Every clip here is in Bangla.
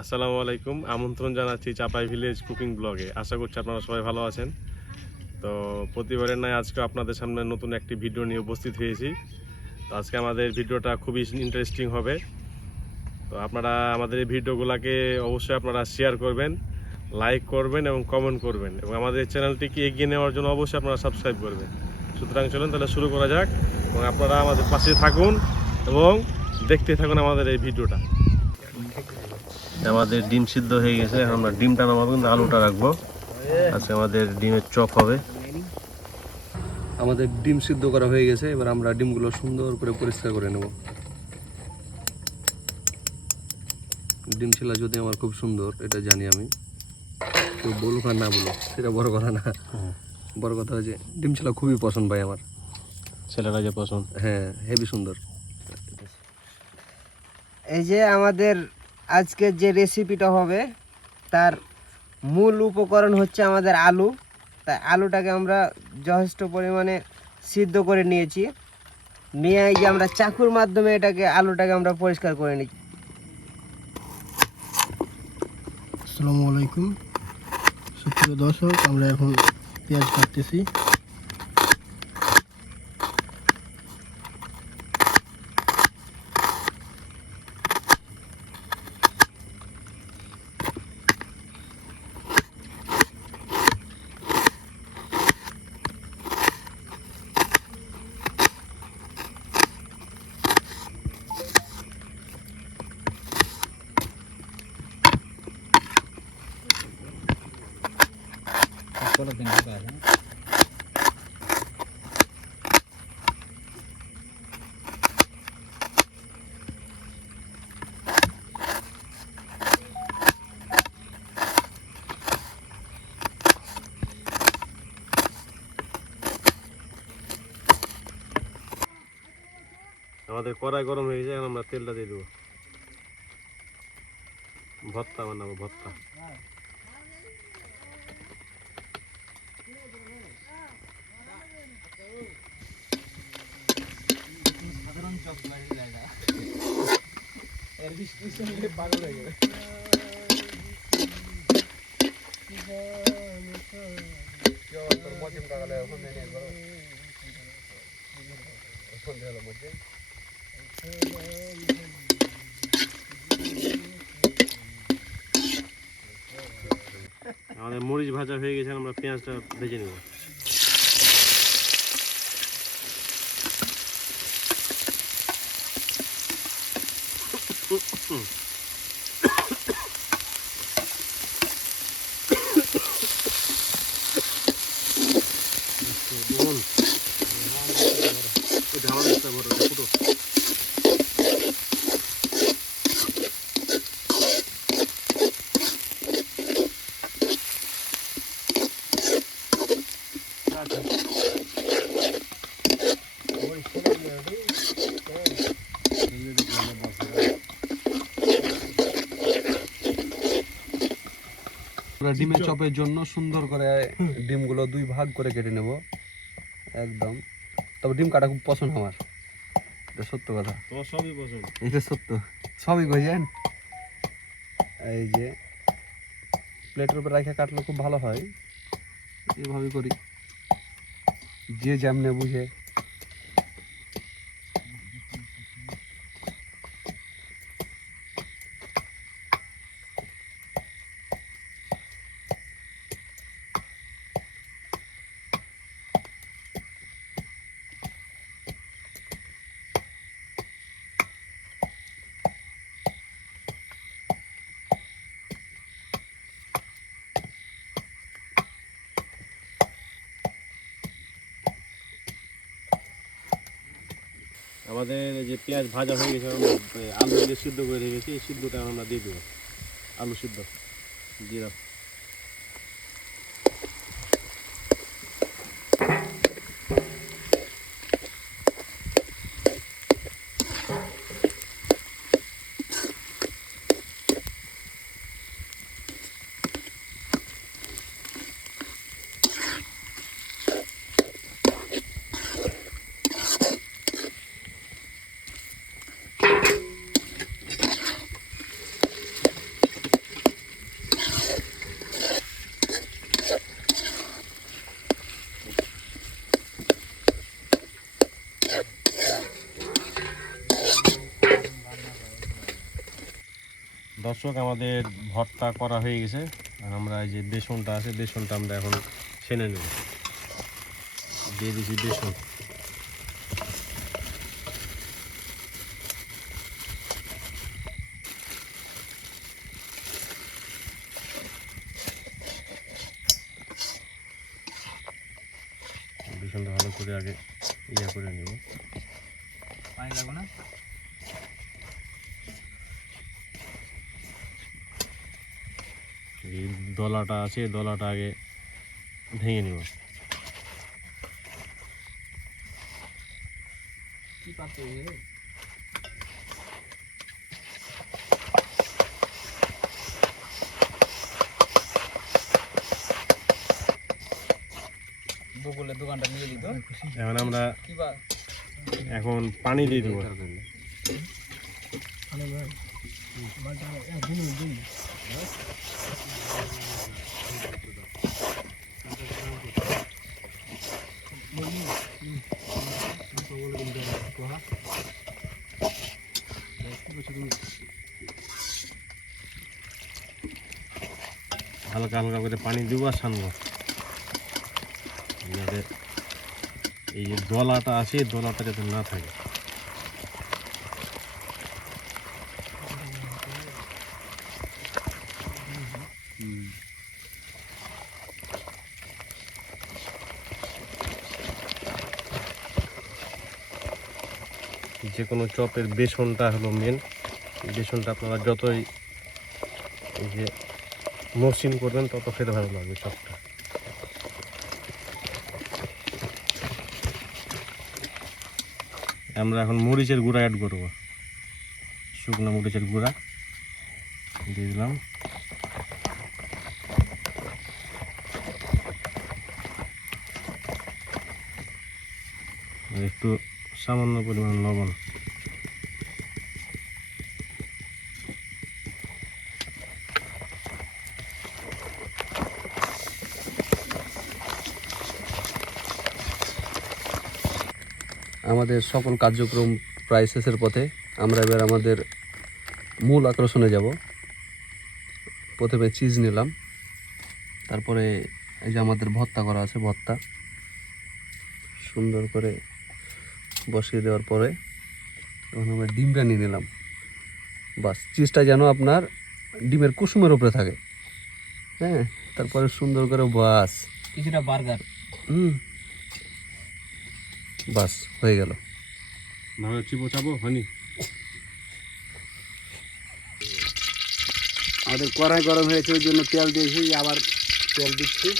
আসসালামু আলাইকুম, আমন্ত্রণ জানাচ্ছি চাপাই ভিলেজ কুকিং ব্লগে। আশা করছি আপনারা সবাই ভালো আছেন। তো প্রতিবারের নয় আজকে আপনাদের সামনে নতুন একটি ভিডিও নিয়ে উপস্থিত হয়েছি। তো আজকে আমাদের ভিডিওটা খুবই ইন্টারেস্টিং হবে। তো আপনারা আমাদের এই ভিডিওগুলোকে অবশ্যই আপনারা শেয়ার করবেন, লাইক করবেন এবং কমেন্ট করবেন, এবং আমাদের চ্যানেলটিকে এগিয়ে নেওয়ার জন্য অবশ্যই আপনারা সাবস্ক্রাইব করবেন। সুতরাং চলুন তাহলে শুরু করা যাক, এবং আপনারা আমাদের পাশে থাকুন এবং দেখতে থাকুন আমাদের এই ভিডিওটা। আমাদের ডিম সিদ্ধ হয়ে গেছে, এখন আমরা ডিমটা নামাবো, কিন্তু আলুটা রাখবো। আজকে আমাদের ডিমের চপ হবে। আমাদের ডিম সিদ্ধ করা হয়ে গেছে, এবার আমরা ডিমগুলো সুন্দর করে পরিষ্কার করে নেব। ডিম ছিলা যদি আমার খুব সুন্দর, এটা জানি আমি, কেউ বলুক আর না বলুক সেটা বড় কথা না। বড় কথা হচ্ছে ডিম ছিলা খুবই পছন্দ ভাই আমার, ছেলেরা যে পছন্দ। হ্যাঁ, হেভি সুন্দর। এই যে আমাদের আজকের যে রেসিপিটা হবে তার মূল উপকরণ হচ্ছে আমাদের আলু। তাই আলুটাকে আমরা যথেষ্ট পরিমাণে সিদ্ধ করে নিয়েছি, নিয়ে এই যে আমরা চাকুর মাধ্যমে আলুটাকে আমরা পরিষ্কার করে নিচ্ছি। আসসালামু আলাইকুম সুপ্রিয় দর্শক, আমরা এখন পেঁয়াজ কাটতেছি। আমাদের কড়াই গরম হয়ে গেছে, এখন আমরা তেলটা দিয়ে দেবো। ভর্তা বানাবো, ভর্তা। আমাদের মরিচ ভাজা হয়ে গেছে, আমরা পেঁয়াজটা ভেজে নেব। ডিমের চপের জন্য সুন্দর করে ডিমগুলো দুই ভাগ করে কেটে নেব একদম। তবে ডিম কাটা খুব পছন্দ আমার, এটা সত্য কথা। সবই পছন্দ, এটা সত্য, সবই কইছেন। এই যে প্লেটের উপর রেখে কাটলে খুব ভালো হয়, এভাবে করি, যে যেমনে বুঝে। আমাদের যে পেঁয়াজ ভাজা হয়ে গেছে, আলু যে সিদ্ধ করে রেখেছি, এই সিদ্ধটা আমরা দিয়ে দেবো। আলু সিদ্ধ দিয়ে দাও। দর্শক আমাদের ভর্তা করা হয়ে গেছে, আর আমরা এই যে বেসনটা আছে বেসনটা আমরা এখন ছেনে নেব। দিয়ে দিচ্ছি বেসন। বেসনটা ভালো করে আগে করে নেব। পানি লাগবে না? এই দলাটা আছে দলাটা আগে ভেঙে নেব। কি পাতে বকুলের দোকানটা নিয়ে নিত। এখন আমরা এখন পানি দিয়ে দেবো। হালকা হালকা করে পানি দেবো আর ছানবো, যাতে এই যে দলাটা আছে দলাটা যাতে না থাকে। যে কোনো চপের বেসনটা হলো মেন। বেসনটা আপনারা যতই এই যে মসৃণ করবেন তত খেতে ভালো লাগবে চপটা। আমরা এখন মরিচের গুঁড়া অ্যাড করবো, শুকনো মরিচের গুঁড়া দিয়ে দিলাম। একটু সামান্য পরিমাণ লবণ। আমাদের সকল কার্যক্রম প্রায় শেষের পথে। আমরা এবার আমাদের মূল আকর্ষণে যাব। প্রথমে চিজ নিলাম, তারপরে এই যে আমাদের ভর্তা করা আছে ভর্তা সুন্দর করে বসিয়ে দেওয়ার পরে তখন আমরা ডিমটা নিয়ে নিলাম। বাস চিজটা যেন আপনার ডিমের কুসুমের উপরে থাকে। হ্যাঁ, তারপরে সুন্দর করে বাস কিছুটা বার্গার। বাস হয়ে গেল। ভালো চিপো চাপো হয়নি। আমাদের কড়াই গরম হয়েছে ওই জন্য তেল দিয়েছি, আবার তেল দিচ্ছি।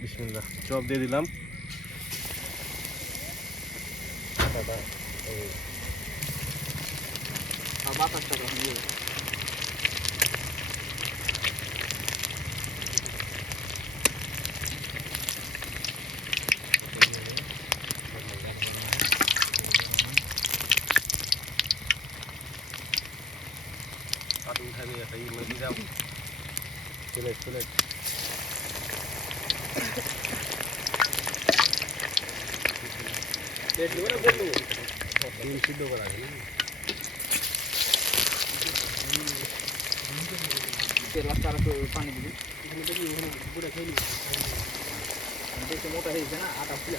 বিসমিল্লাহ, চপ দিয়ে দিলাম। উঠাই নিয়ে একটা ইয়ে দিয়ে দাও। প্লেট প্লেট ডিম সিদ্ধ করা আছে নাকি? পানি দিবি দেখে মোটা হয়েছে না, আটা ফুলে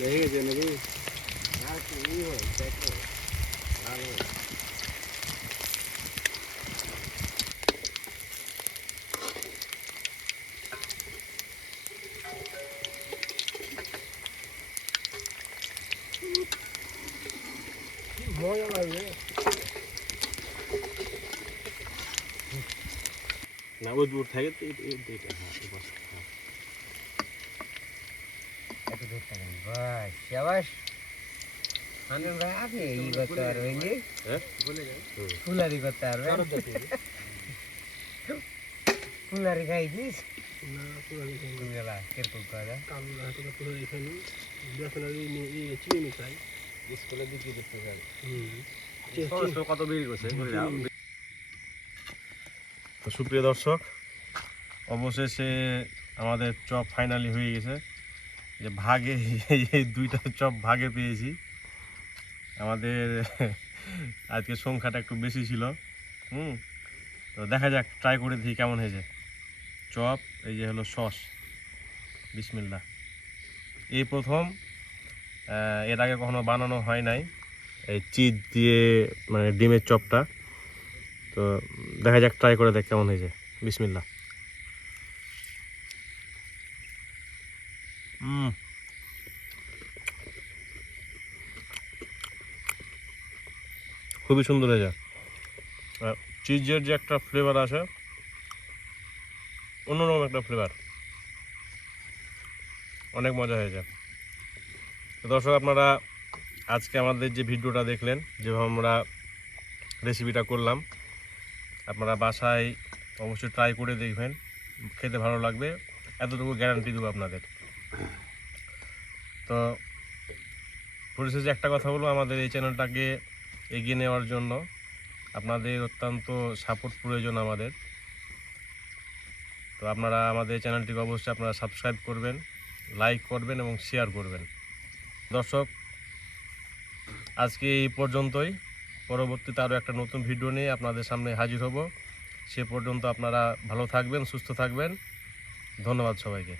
লেগে গেছে নাকি? না ওই দূর থাকে তো এইটা। হ্যাঁ বাস। এত দূর থাকে ভাই, শাবাশ। আনন্দ ভাই আপনি এই করতে পারবেন নি? হ্যাঁ ফুলারি করতে পারবেন? ফুলারি খাইছিস? না পুরো এখানে তুমি গেলা কিরকম করে কালো হাতে পুরো এখানে বেসন আর এই চিনি মিশাই স্কুলে দিকে দিতে যাবে কত বিক্রি করছে তো সুপ্রিয় দর্শক, অবশেষে আমাদের চপ ফাইনালি হয়ে গেছে। যে ভাগে এই দুইটা চপ ভাগে পেয়েছি। আমাদের আজকে সংখ্যাটা একটু বেশি ছিল। তো দেখা যাক, ট্রাই করে দেখি কেমন হয়েছে। চপ, এই যে হলো সস, বিসমিল্লাহ। এই প্রথম, এর আগে কখনো বানানো হয় নাই এই চিজ দিয়ে, মানে ডিমের চপটা। তো দেখা যাক, ট্রাই করে দেখ কেমন হয়েছে। বিসমিল্লাহ। খুবই সুন্দর হয়েছে। চিজের যে একটা ফ্লেভার আছে, অন্যরকম একটা ফ্লেভার, অনেক মজা হয়েছে। তো দর্শক, আপনারা আজকে আমাদের যে ভিডিওটা দেখলেন, যেভাবে আমরা রেসিপিটা করলাম, আপনারা বাসায় অবশ্যই ট্রাই করে দেখবেন, খেতে ভালো লাগবে, এতটুকু গ্যারান্টি দেবো আপনাদের। তো পরিশেষে একটা কথা বলবো, আমাদের এই চ্যানেলটাকে এগিয়ে নেওয়ার জন্য আপনাদের অত্যন্ত সাপোর্ট প্রয়োজন আমাদের। তো আপনারা আমাদের চ্যানেলটিকে অবশ্যই আপনারা সাবস্ক্রাইব করবেন, লাইক করবেন এবং শেয়ার করবেন। দর্শক, আজকে এই পর্যন্তই। পরবর্তীতে আরও একটা নতুন ভিডিও নিয়ে আপনাদের সামনে হাজির হব। সে পর্যন্ত আপনারা ভালো থাকবেন, সুস্থ থাকবেন। ধন্যবাদ সবাইকে।